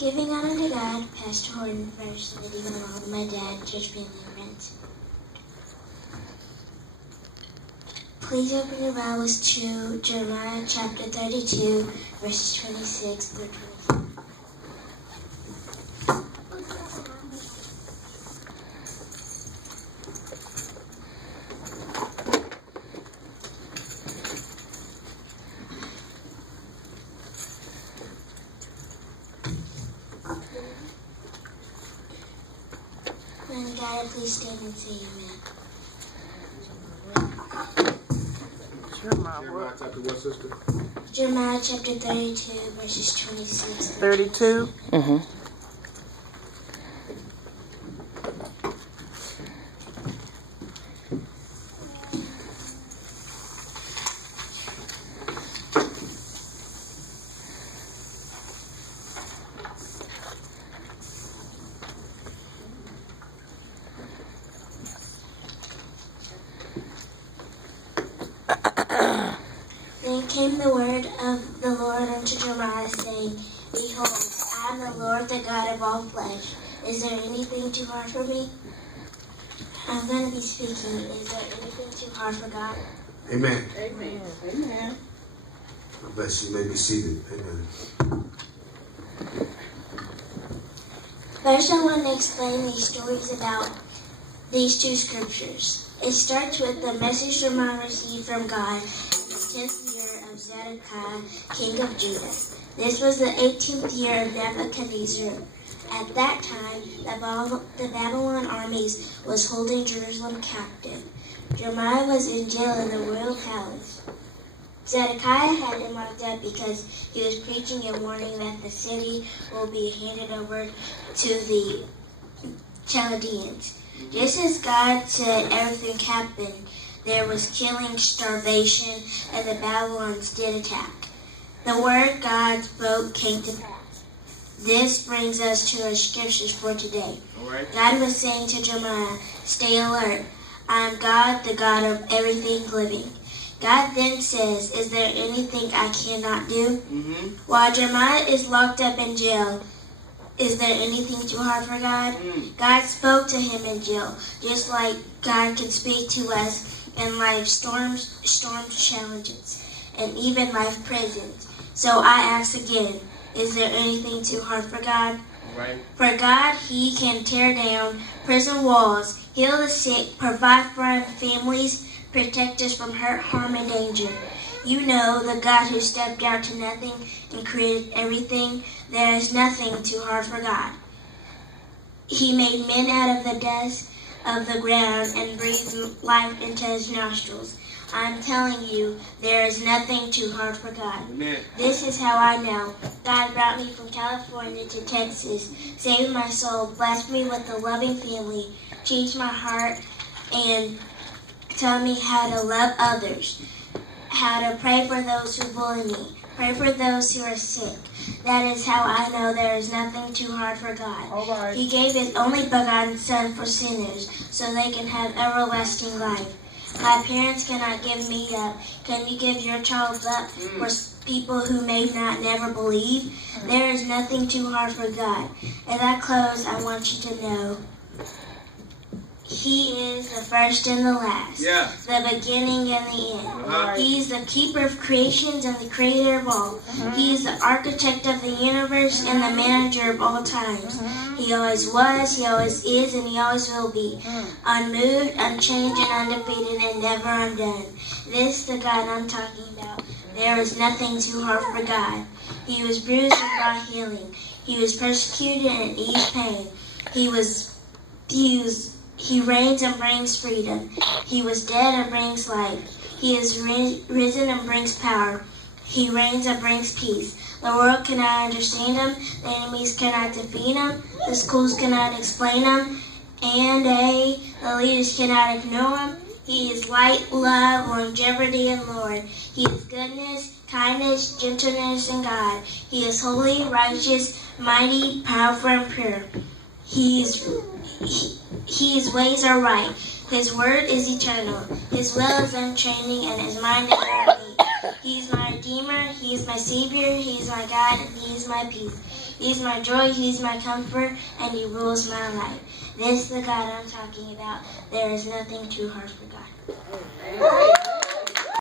Giving honor to God, Pastor Horton, First Lady, my mom, my dad, church family, and friends. Please open your Bibles to Jeremiah chapter 32, verses 26 through 25. When God, please stand and say amen. Jeremiah chapter what, sister? Jeremiah chapter 32, verses 26 through 32? Mm-hmm. Then came the word of the Lord unto Jeremiah, saying, Behold, I am the Lord, the God of all flesh. Is there anything too hard for me? I'm going to be speaking. Is there anything too hard for God? Amen. Amen. Amen. God bless you. You may be seated. Amen. First, I want to explain these stories about these two scriptures. It starts with the message Jeremiah received from God in the 10th year of Zedekiah, king of Judah. This was the 18th year of Nebuchadnezzar. At that time, the Babylon armies was holding Jerusalem captive. Jeremiah was in jail in the royal palace. Zedekiah had him locked up because he was preaching and warning that the city will be handed over to the Chaldeans. Just as God said everything happened, there was killing, starvation, and the Babylons did attack. The word God spoke came to pass. This brings us to our scriptures for today. Right. God was saying to Jeremiah, stay alert. I am God, the God of everything living. God then says, is there anything I cannot do? Mm-hmm. While Jeremiah is locked up in jail, is there anything too hard for God? God spoke to him in jail, just like God can speak to us in life, storms, challenges, and even life prisons. So I ask again, is there anything too hard for God? Right. For God, He can tear down prison walls, heal the sick, provide for our families, protect us from hurt, harm, and danger. You know, the God who stepped out to nothing and created everything. There is nothing too hard for God. He made men out of the dust of the ground and breathed life into his nostrils. I'm telling you, there is nothing too hard for God. Amen. This is how I know. God brought me from California to Texas, saved my soul, blessed me with a loving family, changed my heart, and taught me how to love others, how to pray for those who bully me, pray for those who are sick. That is how I know there is nothing too hard for God. All right. He gave His only begotten Son for sinners so they can have everlasting life. My parents cannot give me up. Can you give your child up for people who may not never believe? There is nothing too hard for God. As I close, I want you to know He is the first and the last, Yeah. the beginning and the end. Uh-huh. He is the keeper of creations and the creator of all. He is the architect of the universe and the manager of all times. He always was, He always is, and He always will be. Unmoved, unchanged, and undefeated, and never undone. This is the God I'm talking about. There is nothing too hard for God. He was bruised and brought healing. He was persecuted and eased pain. He reigns and brings freedom. He was dead and brings life. He is risen and brings power. He reigns and brings peace. The world cannot understand Him. The enemies cannot defeat Him. The schools cannot explain Him. And the leaders cannot ignore Him. He is light, love, longevity, and Lord. He is goodness, kindness, gentleness, and God. He is holy, righteous, mighty, powerful, and pure. His ways are right. His word is eternal. His will is unchanging, and His mind is holy. He is my Redeemer. He He is my Savior, He is my God, and He is my peace. He is my joy, He is my comfort, and He rules my life. This is the God I'm talking about. There is nothing too hard for God.